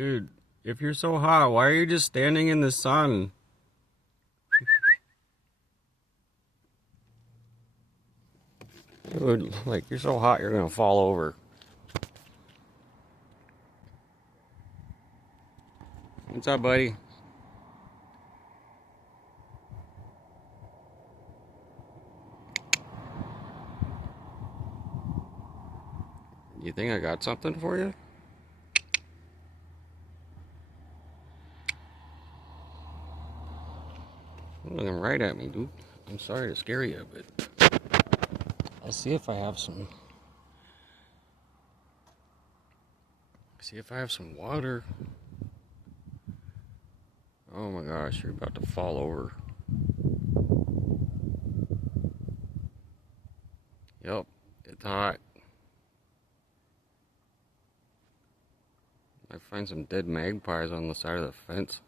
Dude, if you're so hot, why are you just standing in the sun? Dude, like, you're so hot you're gonna fall over. What's up, buddy? You think I got something for you? You're looking right at me, dude. I'm sorry to scare you, but I'll see if I have some. See if I have some water. Oh my gosh, you're about to fall over. Yep, it's hot. I find some dead magpies on the side of the fence.